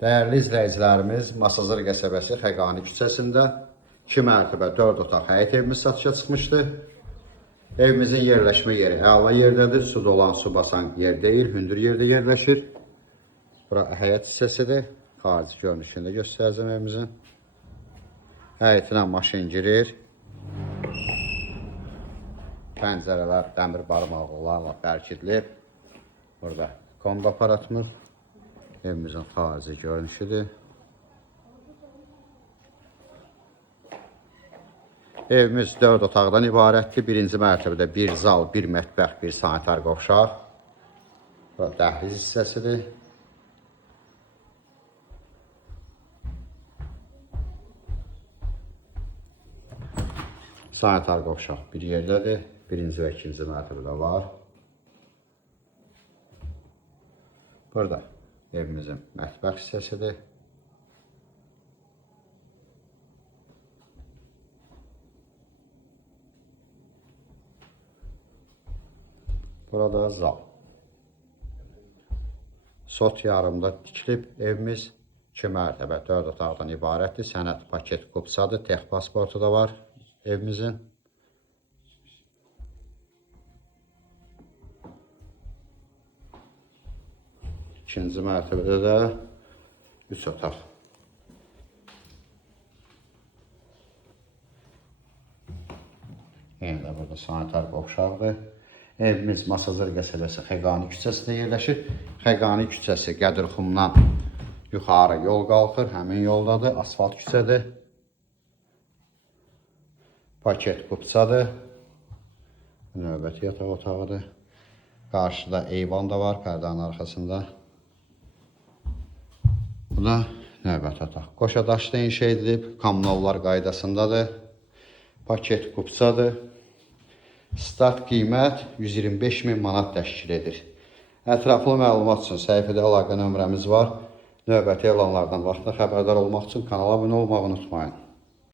Dəyərli izləyicilərimiz, Masazır qəsəbəsi Xəqani küçəsində 2 mərtəbə 4 otaq həyət evimiz satışa çıxmışdı. Evimizin yerləşmə yeri əla yerdədir. Su dolan, su basan yer deyil, hündür yerdə yerləşir. Bura həyət hissəsidir. Xarici görünüşünü də göstərəcəm evimizin. Həyətinə maşın girir. Pəncərələr dəmir barmaqlarla bərkidilib. Burada kombi aparatımız. Evimizin xarici görünüşüdür. Evimiz 4 otaqdan ibarətdir. Birinci mərtəbədə bir zal, bir mətbəx, bir sanitar qovşaq. Burada dəhliz hissəsidir. Sanitar qovşaq bir yerdədir. Birinci və ikinci mərtəbədə var. Burada evimizin mətbəx hissəsidir. Burada zal. Sot yarımda tikilib evimiz 2 mərtəbə 4 otaqdan ibarətdir. Sənəd paket kupsadır. Tex pasportu da var evimizin. İkinci mərtəbədə də 3 otaq. Yenə də burada sanitar qovşaqdır. Evimiz Masazır qəsəbəsi Xəqani küçəsində yerləşir. Xəqani küçəsi Qədirxumdan yuxarı yol qalxır. Həmin yoldadır. Asfalt küçədir. Paket kupsadır. Növbəti yataq otağıdır. Qarşıda eyvan da var pərdanın arxasında. Bu da növbəti otaq. Qoşa daşda inşa edilib. Kommunallar qaydasındadır. Paket kupsadır. Start qiymət 125.000 manat təşkil edir. Ətraflı məlumat üçün səhifədə əlaqə nömrəmiz var. Növbəti elanlardan vaxtında xəbərdar olmaq üçün kanala abunə olmağı unutmayın.